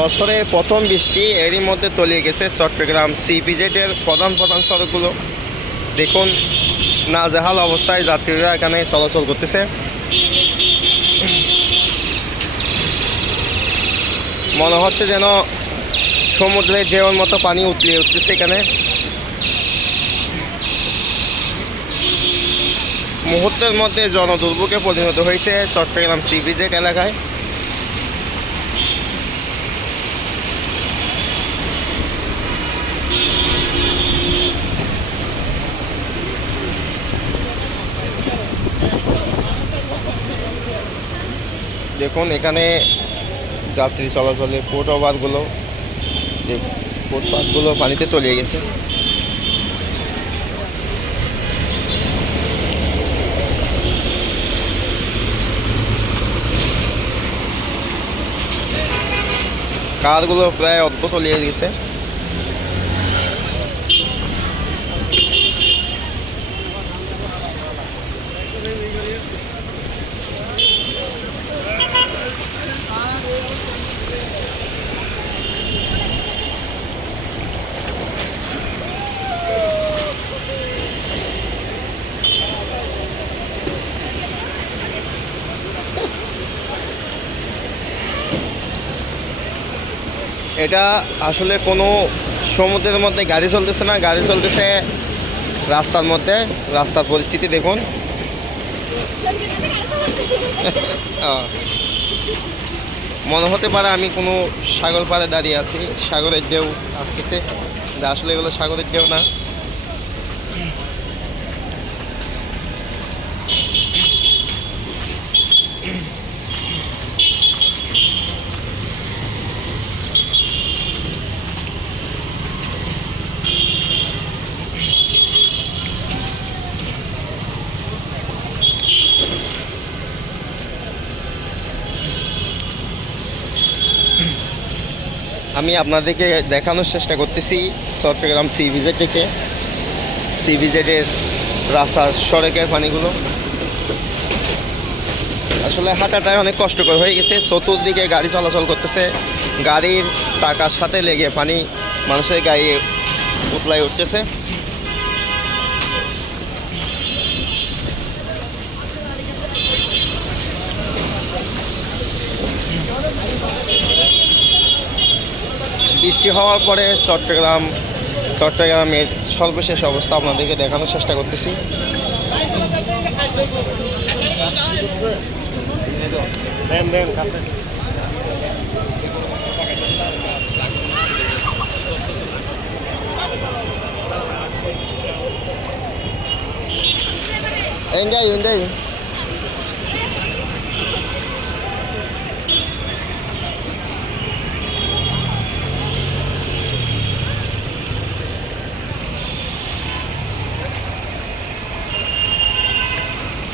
বছরের প্রথম বৃষ্টি এরই মধ্যে তলিয়ে গেছে চট্টগ্রাম সিপিজেডের প্রধান প্রধান সড়কগুলো। দেখুন নাজেহাল অবস্থায় যাত্রীরা এখানে চলাচল করতেছে। মনে হচ্ছে যেন সমুদ্রের ঢেউর মতো পানি উতলিয়ে উঠতেছে এখানে। মুহূর্তের মধ্যে জনদুর্ভোগে পরিণত হয়েছে চট্টগ্রাম সিবিজেড এলাকায়। দেখুন, এখানে যাত্রী চলাচলে ফুট ওভারগুলো ফুটপাথগুলো পানিতে তলিয়ে গেছে। কারগুলো প্রায় অর্ধ তলিয়ে গেছে। এটা আসলে কোনো সমুদ্রের মধ্যে গাড়ি চলতেছে না, গাড়ি চলতেছে রাস্তার মধ্যে, রাস্তার পরিস্থিতি দেখুন। মনে হতে পারে আমি কোনো সাগর পাড়ে দাঁড়িয়ে আছি, সাগরের ঢেউ আসতেছে আসলে এগুলো সাগরের ঢেউ না। আমি আপনাদেরকে দেখানোর চেষ্টা করতেছি চট্টগ্রাম সি ভিজেড থেকে। সি ভিজেডের রাস্তার সড়কের পানিগুলো। আসলে হাঁটাটাই অনেক কষ্টকর হয়ে গেছে। চতুর্দিকে গাড়ি চলাচল করতেছে। গাড়ির চাকার সাথে লেগে পানি মানুষের গায়ে উতলাই উঠতেছে। বৃষ্টি হওয়ার পরে চট্টগ্রাম চট্টগ্রামের সর্বশেষ অবস্থা আপনাদেরকে দেখানোর চেষ্টা করতেছি Enjoy, enjoy.